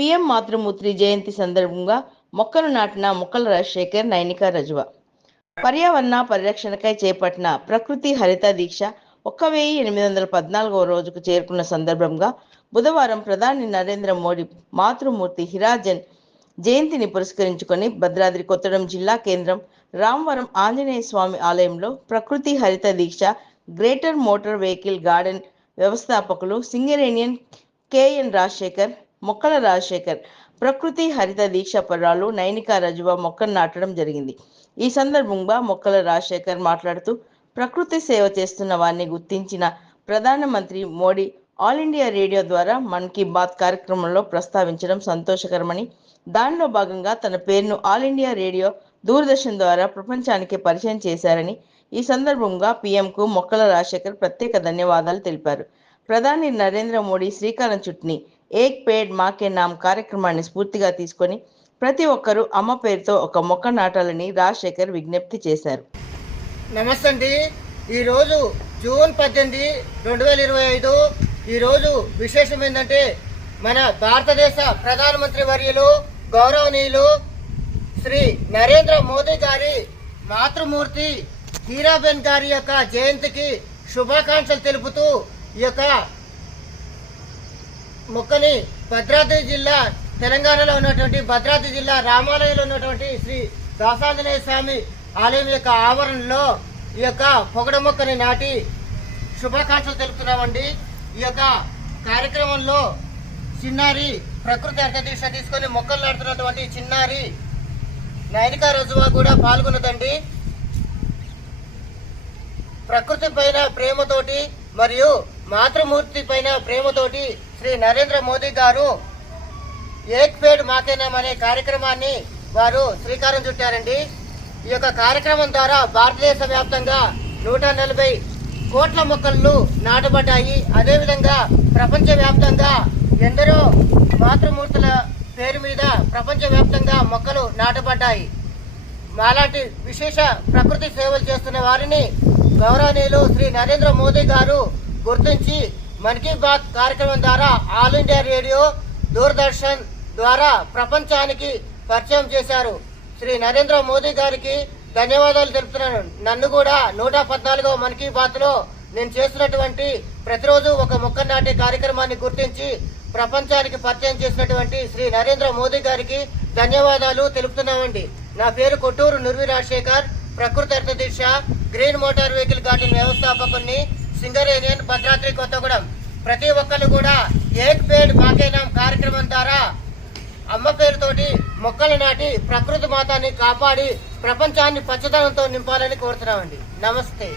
PM మాతృమూర్తి జయంతి సందర్భంగా మొక్కలు నాటిన మొక్కల రాజశేఖర్ నైనిక రజువ. పర్యావరణ పరిరక్షణకై చేపట్టిన ప్రకృతి హరిత దీక్ష ఒక్క వెయ్యి ఎనిమిది వందల పద్నాలుగవ రోజుకు చేరుకున్న సందర్భంగా బుధవారం ప్రధాని నరేంద్ర మోడీ మాతృమూర్తి హిరాజన్ జయంతిని పురస్కరించుకొని భద్రాద్రి కొత్తడం జిల్లా కేంద్రం రామవరం ఆంజనేయ స్వామి ఆలయంలో ప్రకృతి హరిత దీక్ష గ్రేటర్ మోటార్ వెహికల్ గార్డెన్ వ్యవస్థాపకులు సింగరేనియన్ కేఎన్ రాజశేఖర్ మొక్కల రాజశేఖర్ ప్రకృతి హరిత దీక్ష పర్రాలు నైనికా రజువ మొక్కను నాటడం జరిగింది. ఈ సందర్భంగా మొక్కల రాజశేఖర్ మాట్లాడుతూ ప్రకృతి సేవ చేస్తున్న వారిని గుర్తించిన ప్రధానమంత్రి మోడీ ఆల్ ఇండియా రేడియో ద్వారా మన్ కీ బాత్ కార్యక్రమంలో ప్రస్తావించడం సంతోషకరమని దానిలో భాగంగా తన పేరును ఆల్ ఇండియా రేడియో దూరదర్శన్ ద్వారా ప్రపంచానికి పరిచయం చేశారని ఈ సందర్భంగా పీఎంకు మొక్కల రాజశేఖర్ ప్రత్యేక ధన్యవాదాలు తెలిపారు. ప్రధాని నరేంద్ర మోడీ శ్రీకారం చుట్టిని ఏక్ పేడ్ మాకే నామ్ కార్యక్రమాన్ని స్ఫూర్తిగా తీసుకొని ప్రతి ఒక్కరూ అమ్మ పేరుతో ఒక మొక్క నాటాలని రాజశేఖర్ విజ్ఞప్తి చేశారు. నమస్తే అండి ఈరోజు జూన్ పద్దెనిమిది రెండు వేల ఇరవై ఐదు ఈరోజు విశేషం ఏంటంటే మన భారతదేశ ప్రధానమంత్రి వర్యులు గౌరవనీయులు శ్రీ నరేంద్ర మోదీ గారి మాతృమూర్తి హీరాబెన్ గారి యొక్క జయంతికి శుభాకాంక్షలు తెలుపుతూ ఈ యొక్క మొక్కని భద్రాద్రి జిల్లా తెలంగాణలో ఉన్నటువంటి భద్రాద్రి జిల్లా రామాలయంలో ఉన్నటువంటి శ్రీ దాసాంజనేయ స్వామి ఆలయం యొక్క ఆవరణలో ఈ యొక్క పొగడ మొక్కని నాటి శుభాకాంక్షలు తెలుపుతున్నామండి. ఈ యొక్క కార్యక్రమంలో చిన్నారి ప్రకృతి అర్థ దీక్ష తీసుకొని మొక్కలు నాటుతున్నటువంటి చిన్నారి నైనిక రజువా కూడా పాల్గొన్నదండి. ప్రకృతి పైన ప్రేమతోటి మరియు మాతృమూర్తి పైన ప్రేమతోటి శ్రీ నరేంద్ర మోదీ గారు ఏక్ పేడ్ మాకేనం అనే కార్యక్రమాన్ని వారు శ్రీకారం చుట్టారండి. ఈ యొక్క కార్యక్రమం ద్వారా భారతదేశ వ్యాప్తంగా నూట నలభై కోట్ల మొక్కలు నాటబడ్డాయి. అదేవిధంగా ప్రపంచ వ్యాప్తంగా ఎందరో మాతృమూర్తుల పేరు మీద ప్రపంచ వ్యాప్తంగా మొక్కలు నాటబడ్డాయి. అలాంటి విశేష ప్రకృతి సేవలు చేస్తున్న వారిని గౌరవనీయులు శ్రీ నరేంద్ర మోదీ గారు గుర్తించి మన్ కీ బాత్ కార్యక్రమం ద్వారా ఆల్ ఇండియా రేడియో దూరదర్శన్ ద్వారా ప్రపంచానికి పరిచయం చేశారు. శ్రీ నరేంద్ర మోదీ గారికి ధన్యవాదాలు తెలుపుతున్నాను. నన్ను కూడా నూట పద్నాలుగో మన్ కీ బాత్లో నేను చేస్తున్నటువంటి ప్రతిరోజు ఒక మొక్క నాటే కార్యక్రమాన్ని గుర్తించి ప్రపంచానికి పరిచయం చేసినటువంటి శ్రీ నరేంద్ర మోదీ గారికి ధన్యవాదాలు తెలుపుతున్నామండి. నా పేరు కొట్టూరు నుర్వి రాజశేఖర్ ప్రకృతి అర్థదీక్ష గ్రీన్ మోటార్ వెహికల్ గార్డెన్ వ్యవస్థాపకుని సింగరేనియన్ భద్రాద్రి కొత్తగూడెం. ప్రతి ఒక్కరు కూడా ఏక్ పేడ్ బాకేనాం కార్యక్రమం ద్వారా అమ్మ పేరుతోటి మొక్కలు నాటి ప్రకృతి మాతాన్ని కాపాడి ప్రపంచాన్ని పచ్చదనంతో నింపాలని కోరుతున్నామండి. నమస్తే.